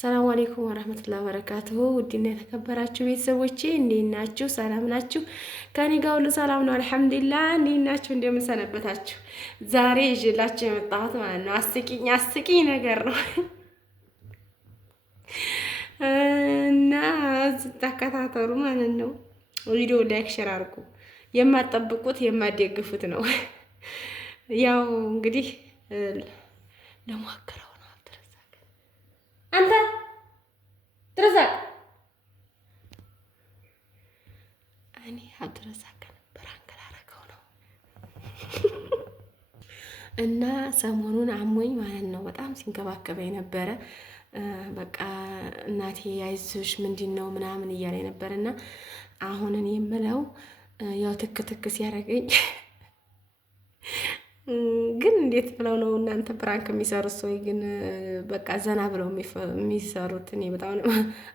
ሰላም አለይኩም ወራህመቱላሂ ወበረካቱሁ። ውድና የተከበራችሁ ቤተሰቦቼ እንዴት ናችሁ? ሰላም ናችሁ? ከኔ ጋር ሁሉ ሰላም ነው አልሐምዱሊላህ። እንዴት ናችሁ? እንደምን ሰነበታችሁ? ዛሬ ይዤላችሁ የመጣሁት ማለት ነው አስቂኝ ነገር ነው እና ተከታተሉ ማለት ነው። ቪዲዮ ላይክ ሼር አድርጉ። የማትጠብቁት የማትደግፉት ነው። ያው እንግዲህ ለማከራው ነው አንተ አብድረዛቅ እኔ አብድረዛቅን ብራንክ ላደርገው ነው እና ሰሞኑን አሞኝ ማለት ነው። በጣም ሲንከባከበኝ ነበረ። በቃ እናቴ አይዞሽ ምንድን ነው ምናምን እያለኝ ነበር እና አሁን እኔ የምለው ያው ትክ ትክ ሲያደርገኝ ግን እንዴት ብለው ነው እናንተ ፕራንክ የሚሰሩት? ሰው ግን በቃ ዘና ብለው የሚሰሩት። እኔ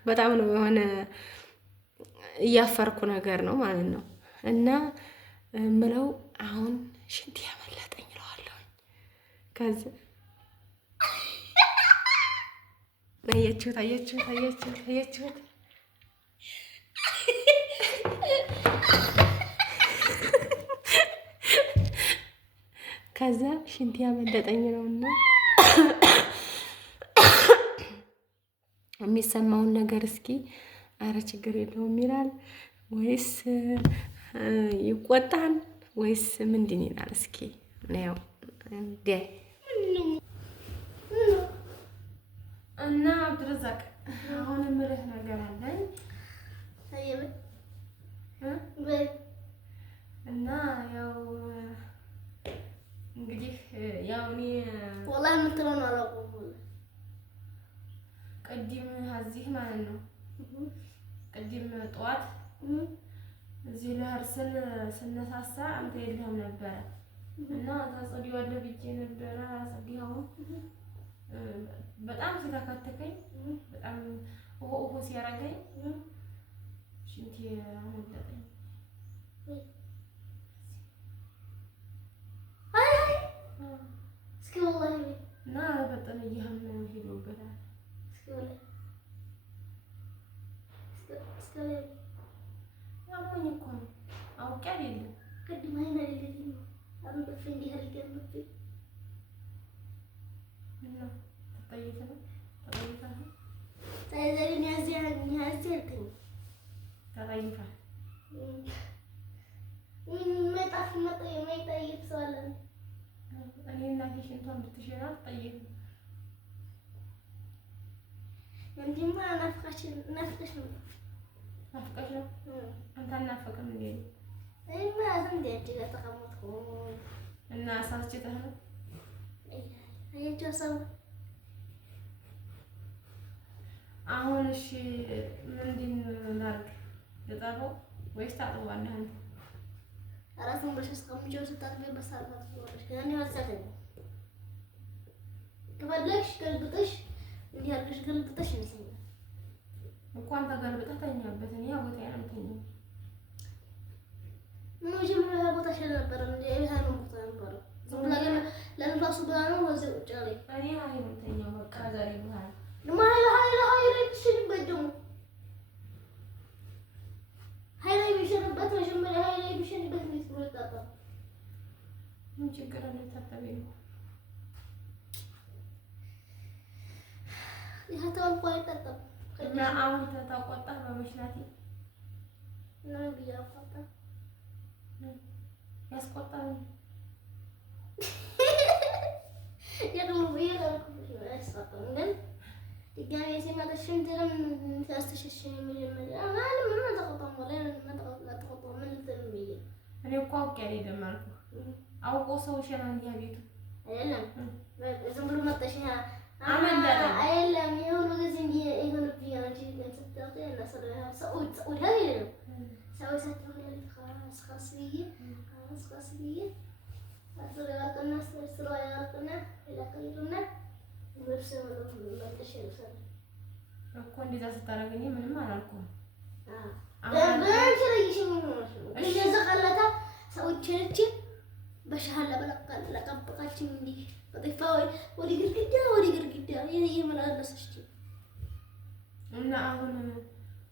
በጣም ነው የሆነ እያፈርኩ ነገር ነው ማለት ነው። እና ምለው አሁን ሽንት ያመለጠኝ እለዋለሁ። ከዛ አያችሁት ከዛ ሽንት ያመለጠኝ ነውና የሚሰማውን ነገር እስኪ አረ ችግር የለውም ይላል ወይስ ይቆጣል ወይስ ምንድን ይላል? እስኪ ነው እንዴ እና አብድረዛቅ አሁን ምልህ ነገር አለኝ እና ያው እንግዲህ ያው እኔ ወላሂ የምትለው ነው አላውቀውም። ቅድም እዚህ ማለት ነው ቅድም ጠዋት እዚህ ለህርስን ስነሳሳ አንተ የለህም ነበረ እና ታጸዲዋለህ ብዬ ነበረ። አጸዲያው በጣም ሲታካተከኝ በጣም ኦሆ ሲያረገኝ ሽንቴ አመለጠኝ። እና በጣም እያመመኝ ሄዶበታል። ያሞኝ እኮ ነው አውቄ አይደለም ቅድም አይና አይደለም አምጥቼ እንዲህ አልገምብኝ እና ተጠይተህ ታይዘሪን ያዚያልከኝ ተጠይፋል መጣፍ የማይጠይፍ ሰው አለ። እኔ እናቴ ሽንቷን ብትሸና ትጠይቅ እንዲማ ናፍቀሽ ነው አንተ አናፈቅም እንዴ? እኔማ ዝም ብዬ ተቀመጥኩ እና ሳስችተህ ነው አየችው ሰው አሁን እሺ ምንድን ላድርግ? ልጠበው ወይስ ታጥበዋለህ አንተ? አራቱን ብለሽ እስከምጆ ስታጥበው በሳላት ወርሽ ያኔ ወሰደኝ ከፈለግሽ ገልብጠሽ እንዲህ አድርገሽ ገልብጠሽ እንስኝ እንኳን ተገልብጠህ ተኛበት። እኔ አቦታ ያምተኛው መጀመሪያ ቦታ ሸል ነበር እንዴ? ይሄን ቦታ ነበር ዝም ለንፋሱ ብላ ነው ወዘው ጫለ እኔ አይምተኛው በቃ ዛሬ በኋላ ሀይል ሽንበደሙ ሀይል ቢሸንበት መጀመሪያ ሀይል ቢሸንበት እንዴት ብሎ ታጣ ምን ችግር አለ? ታጠበኝ ይሄታው ቆይ ታጣ እና አሁን ተቆጣ በመሽናቴ ነው ቢያቆጣ ያስቆጣል ያለው በየለኩ ያስቆጣል ግን ድጋሜ ሲመጣ ሽንትንም ታስተሽሽኝ መጀመሪያ ማንም ምን ተቆጣም ወላ ምን ተቆጣም ምን ትምይ እኔ እኮ አውቄ አይደለም አልኩህ። አውቆ ሰው ሸናን ያቤቱ አይደለም ዝም ብሎ መጣሽ አመንዳለ አይደለም የሆነ ጊዜ እንዲህ የሆነ ቢያንቺ ለተጣጣ ያሰራ ሰው አይደለም ሰው ሰጥቶኝ خاص بيه أصل لكن سروا ياركنا لكن يرونا نفسه ولا تشيل سر أكون دي جالسة تراجعني من ما نالكم لا شيء يشمونه إذا زغلتها سويت شيء بس هلا لقب بقتش مني بضيفه ودي قرقدة هي من الناس እና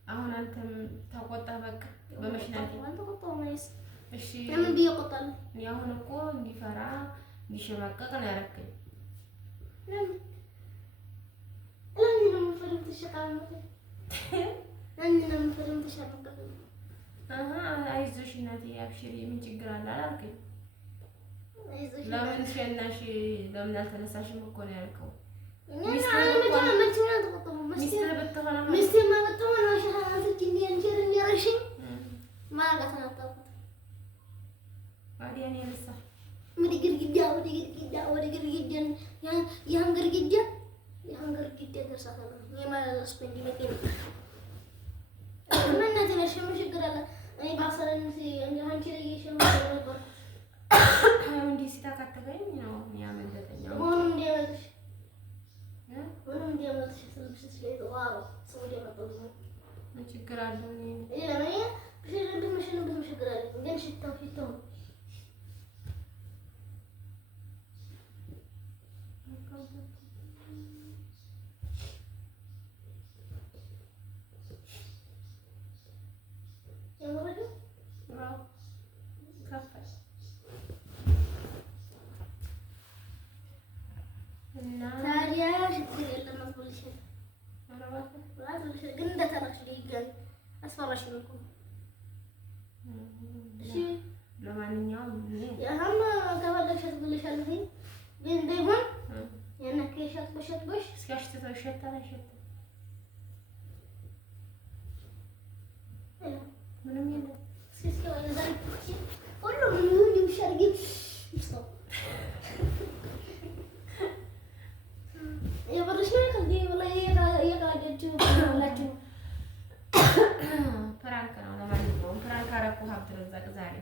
አሁን አንተም ተቆጣ በቃ በመሽናቴ እሺ ለምን ቢቆጣለሁ? እኔ አሁን እኮ እንዲፈራ እንዲሸማቀቅ ነው ያደረከኝ። ለምን ነው የምፈልግ ተሸቃመጥ? ለምን ነው የምፈልግ ተሸቃመጥ? አይዞሽ እናቴ አብሽሪ፣ ምን ችግር አለ አላልከኝ? ለምን ሸናሽ ለምን አልተነሳሽም እኮ ነው ያልከው። እንዲህ ሲታካተገኝ ነው ያመለጠኝ። ችግር አለው ግን እንደተራሽ ሊገኝ አስፈራሽኝ እኮ። እሺ ለማንኛውም ያህማ ከፈለግሽ ብለሻለሁ። ግን እንደሆነ የነከሻት በሸጥበሽ እስኪያሽተው ይሸታል አይሸትም? ምንም የለም። እስኪ ወይኔ ዛሬ ሁሉም ምን ይሻርጊ ይስተው የበርሽ ነው ከዚህ በላይ የጋደችው ሁላችሁ ፕራንክ ነው። ለማንኛውም ፕራንክ አደረኩ ሀብተረዛቅ ዛሬ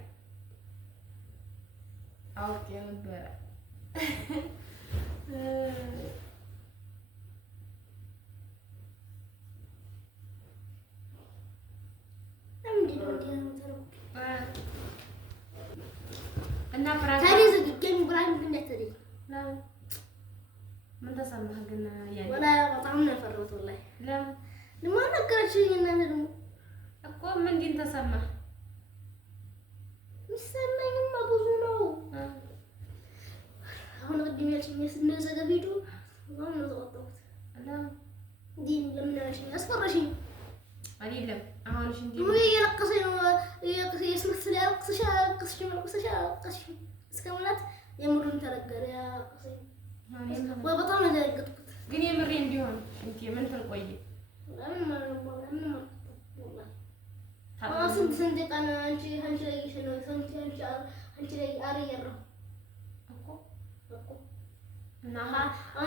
አውቄ ነበረ። እና ፕራንክ ታዲያ ዝግጅም ብራንክ እንደተሪ ምን ተሰማህ ግን? ወላ በጣም ነው የፈራሁት ወላሂ። ለምን ለማን ነገረችኝ? እና ደግሞ እኮ ምንድን ተሰማህ? የሚሰማኝማ ብዙ ነው። አሁን ቅድም ያልሽኝ እንደዘገ ቪዲዮ አሁን ነው ተቆጣሁት። ለምን ያልሽኝ አስፈራሽኝ አይደለም አሁንሽ እንዴ ወይ የለቀሰኝ ነው የስመስል ያልቅስሽ እስከ ማለት የምሩን ተረገረ ያልቅሰኝ ወይ በጣም ነው ያደረግኩት። ግን የምሬ እንዲሆን እንዴ ምን ተልቆይ ለምን ስንት ቀን አንቺ ላይ ይሽነው አንቺ ላይ አረየረው እኮ እና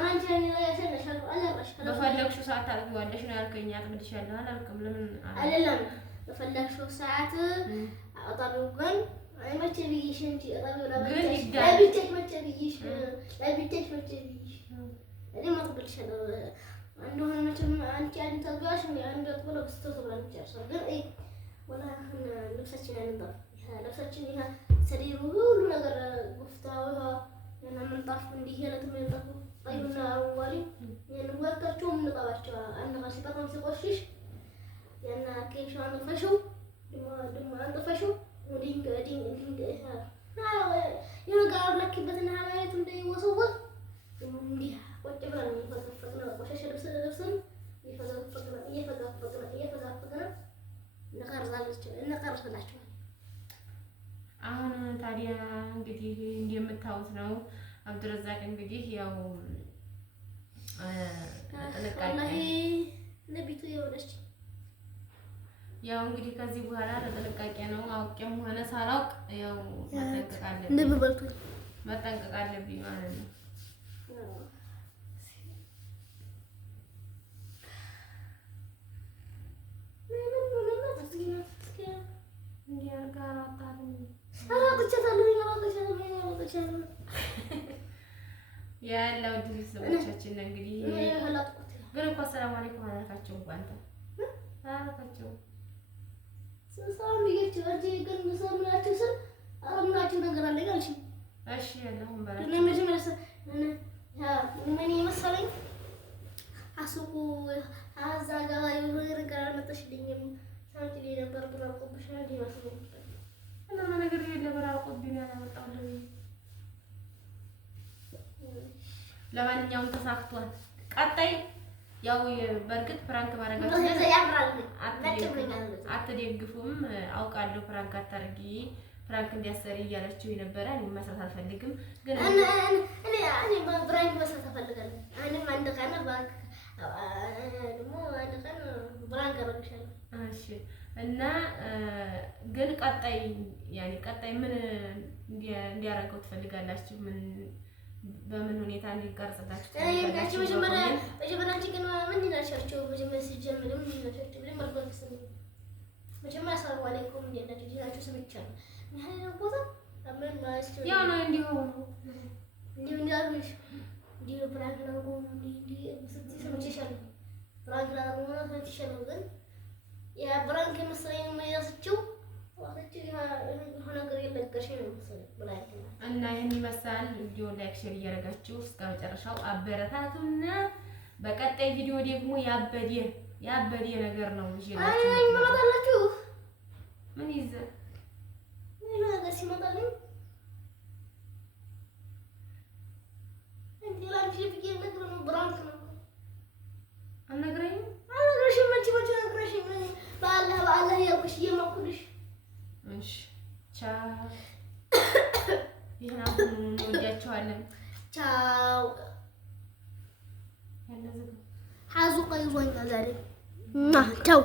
አንቺ ላይ ያሰነሻል አላራሽ በፈለግሽው ሰዓት ታጥቢዋለሽ ነው ያልከኝ። አጥብልሻለሁ አላልክም? ለምን አይደለም በፈለግሽው ሰዓት አጣቢው ግን አይመቼ ብዬሽ እንጂ አጣቢው ለብቻሽ መቼ ብዬሽ እኔ ማጥብልሻለሁ እንደሆነ መቼም አንቺ አንተ ጋሽ ነው አንድ ወጥቶ በስተቶ ብላችሁ ያርሳል። ግን ወላ ልብሳችን ያንጣፍ ልብሳችን ይሄ ሰሪሩ ሁሉ ነገር ጉፍታው እና ምንጣፍ እንዲህ ያለ ተመልጣፉ አይና አረንጓዴ የንወጣቸው ምንጣባቸው አንካሲ በጣም ሲቆሽሽ ያና ከሻው አንፈሽው ደሞ አንፈሽው ወዲንግ የጋር ለክበትና ማለት እንደይወሰው እንዲህ ቁጭ ብለን እየፈገፈግን ቆሻሻ ልብስ ለብሰን እየፈገፈግን እንቀርጽላቸዋለን። አሁን ታዲያ እንግዲህ እንደምታዩት ነው አብዱረዛቅ እንግዲህ ያው ጥንቃቄ ለቤቱ ይወደች ያው እንግዲህ ከዚህ በኋላ ለጥንቃቄ ነው። አውቄም ሆነ ሳላውቅ ያው መጠንቀቅ አለብኝ ማለት ነው። ያለው ድሪስ ሰዎቻችን እንግዲህ ግን እኮ ሰላም አለይኩም አላልካቸው እንኳን አላልካቸው ሰላም ይገጭ ወርጂ ግን ሰላምናችሁ ስል አረምናችሁ ነገር አለ ጋልሽ እሺ ያለሁም ባላ እኔ መጀመሪያ ምን መሰለኝ አስቡ አዛ ጋር የሆነ ነገር አልመጣሽልኝም ሳንቲም ነበር ብራቆብሽ ነው ዲማስቡ እና ነገር የለ ብራቆብኝ ያላመጣው ለማንኛውም ተሳክቷል። ቀጣይ ያው በእርግጥ ፕራንክ ማረጋችሁ አትደግፉም አውቃለሁ። ፕራንክ አታርጊ ፕራንክ እንዲያሰሪ እያላችሁ የነበረ እኔ መስራት አልፈልግም፣ ግን እኔ ፕራንክ መስራት አልፈልጋለሁ። እኔም አንድ ቀን ባንክ ደግሞ አንድ ቀን ፕራንክ አረግሻለሁ። እሺ እና ግን ቀጣይ ቀጣይ ምን እንዲያረገው ትፈልጋላችሁ? ምን በምን ሁኔታ እንዲቀርጽላችሁ ትፈልጋላችሁ? መጀመሪያ ግን ምን ይላሻችሁ? መጀመሪያ ሲጀምር ምን ይላሻችሁ? መጀመሪያ ሰላም አለይኩም እንደናችሁ ዲናችሁ ሰምቻለሁ። ያለው ቦታ አመን ማለት ነው። ያው ነው እንዲሁ እንዳልሽ እንዲሁ ፕራንክ ነው እንዲህ ሰምቼሻለሁ። ፕራንክ ነው ሰምቼሻለሁ። ግን ያ ፕራንክ መስለኝ የሚያስችው ወጥቼ የሆነ ነገር የለቀሽ ነው መሰለኝ ፕራንክ እና ይሄን ይመስላል። ቪዲዮ ላይክ ሼር እያደረጋችሁ እስከ መጨረሻው አበረታቱና በቀጣይ ቪዲዮ ደግሞ ያበደ ነገር ነው ይዤላችሁ። አይ ማለታችሁ ምን ይዘ ምን ነገር ሲመጣልኝ እንዴ ላንቺ ብዬ ነገር ነው ብራንክ ነው አልነግረኝም ነግረሽኝ በአላህ ያልኩሽ እየማኩልሽ። እሺ ቻው። ይሄን አሁን እንወዳችኋለን። ቻው። ያለዘው ሐዙ ቀይዞኛል ዛሬ ቻው።